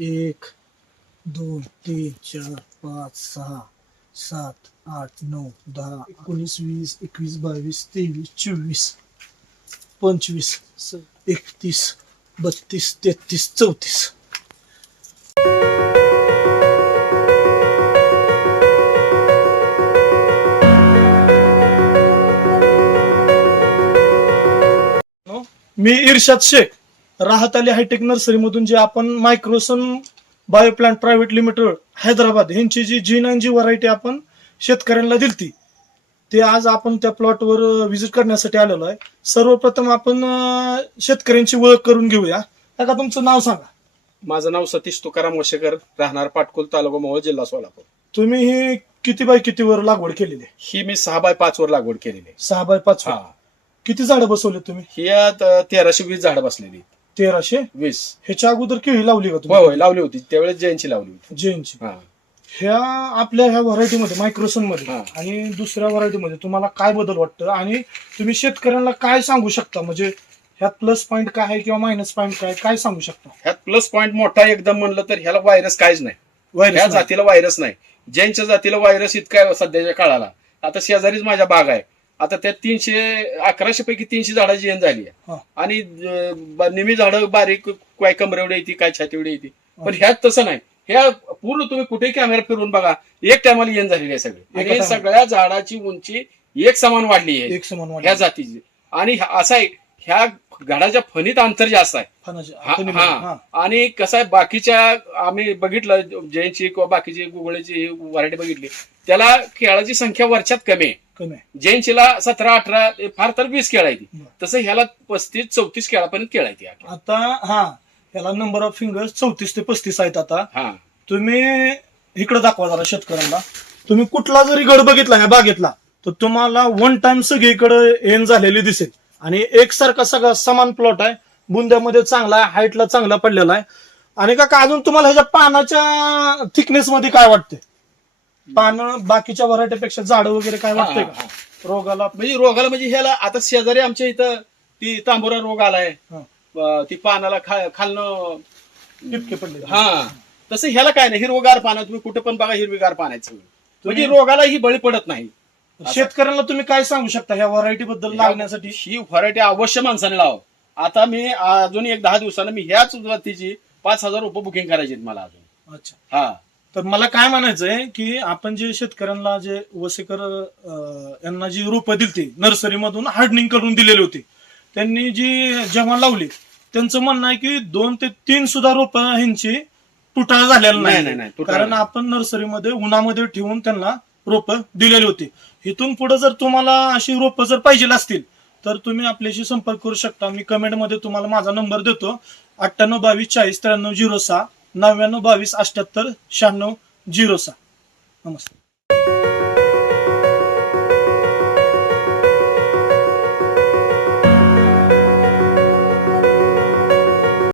1 2 3 4 5 6 7 8 9 10 19 20 21 22 23 24 25 31 32 33 34. मी इर्शाद शेख, राहत Ali hi tech nursery मधून जे आपण मायक्रोसन बायोप्लांट प्रायव्हेट लिमिटेड हैदराबाद यांची जी G9 व्हरायटी आपण शेतकऱ्यांना दिलती, ते आज आपण त्या प्लॉटवर व्हिजिट करण्यासाठी आलेलो आहे. सर्वप्रथम आपण शेतकऱ्यांची ओळख करून घेऊया. का तुमचं नाव सांगा. माझं नाव सतीश तुकाराम वशेकर, राहणार पाटकुल, तालुका मोहोळ, जिल्हा सोलापूर. तुम्ही ही किती बाय किती वर लागवड केलेली आहे? ही मी 6x5 वर लागवड केलेली आहे. 6x5 वर. किती झाडं बसवले तुम्ही? ही 1320 झाडं बसलेली. 1320. ह्याच्या अगोदर केळी लावली का तुम्ही? होय, लावली होती त्यावेळेस जैनची लावली होती. जैनची. ह्या आपल्या ह्या व्हरायटी मध्ये मायक्रोसन मध्ये आणि दुसऱ्या व्हरायटी मध्ये तुम्हाला काय बदल वाटतं आणि तुम्ही शेतकऱ्यांना काय सांगू शकता? म्हणजे ह्यात प्लस पॉईंट काय आहे किंवा मायनस पॉईंट काय सांगू शकता? ह्यात प्लस पॉईंट मोठा एकदम म्हणलं तर ह्याला व्हायरस काहीच नाही. ह्या जातीला व्हायरस नाही. जैनच्या जातीला व्हायरस इतका आहे सध्याच्या काळाला. आता शेजारीच माझ्या बाग आहे. आता त्यात 1100 पैकी 300 झाडं जैन झाली आहे आणि निमी झाडं बारीक, काय कमरेवढी येते, काय छातीवढी येते. पण ह्यात तसं नाही. ह्या पूर्ण तुम्ही कुठेही कॅमेरा फिरवून बघा, एक टायमाला येण झालेली आहे सगळी. आणि सगळ्या झाडाची उंची एक समान वाढली आहे ह्या जातीची. आणि असं आहे, ह्या झाडाच्या फणीत अंतर जास्त आहे. आणि कसं आहे, बाकीच्या आम्ही बघितलं जैनची किंवा बाकीची गुगळची व्हरायटी बघितली, त्याला केळाची संख्या वर्षात कमी आहे. जैनचीला 17-18, फार तर 20 केळा येते. तसं ह्याला 35-34 केळापर्यंत केळा येते. आता ह्याला नंबर ऑफ फिंगर्स 34 ते 35 आहेत. आता तुम्ही इकडे दाखवा जरा शेतकऱ्यांना. तुम्ही कुठला जरी गड बघितला ह्या बागेतला तर तुम्हाला वन टाइम सगळीकडे एन झालेली दिसेल आणि एकसारखा सगळा समान प्लॉट आहे. बुंद्यामध्ये चांगला आहे, हाईटला चांगला पडलेला आहे. आणि का अजून तुम्हाला ह्याच्या पानाच्या थिकनेस मध्ये काय वाटते? पानं बाकीच्या व्हरायटीपेक्षा झाडं वगैरे काय वाटतंय का रोगाला? म्हणजे ह्याला आता शेजारी आमच्या इथं ती तांबोरा रोग आलाय, ती पानाला खालनं टिपके पडले. तसं ह्याला काय नाही. हिरवगार पानं तुम्ही कुठे पण बघा, हिरवीगार पानाचं. म्हणजे रोगाला ही बळी पडत नाही. शेतकऱ्यांना तुम्ही काय सांगू शकता ह्या व्हरायटी बद्दल लागण्यासाठी? ही व्हरायटी अवश्य माणसाने लाव. आता मी अजून 10 दिवसानं मी ह्याच जातीची 5000 रुपये बुकिंग करायची मला अजून. अच्छा. तर मला काय म्हणायचंय की आपण जे शेतकऱ्यांना जे वसेकर यांना जी रोपं दिलती नर्सरी मधून हार्डनिंग करून दिलेली होती, त्यांनी जी जेव्हा लावली त्यांचं म्हणणं आहे की 2 ते 3 सुद्धा रोपं ह्यांची तुटाळ झालेलं नाही. कारण आपण नर्सरीमध्ये उन्हामध्ये ठेवून त्यांना रोपं दिलेली होती. इथून पुढे जर तुम्हाला अशी रोपं जर पाहिजे असतील तर तुम्ही आपल्याशी संपर्क करू शकता. मी कमेंटमध्ये तुम्हाला माझा नंबर देतो. 98 22 40 93 06 99 22 78 96 06. नमस्ते.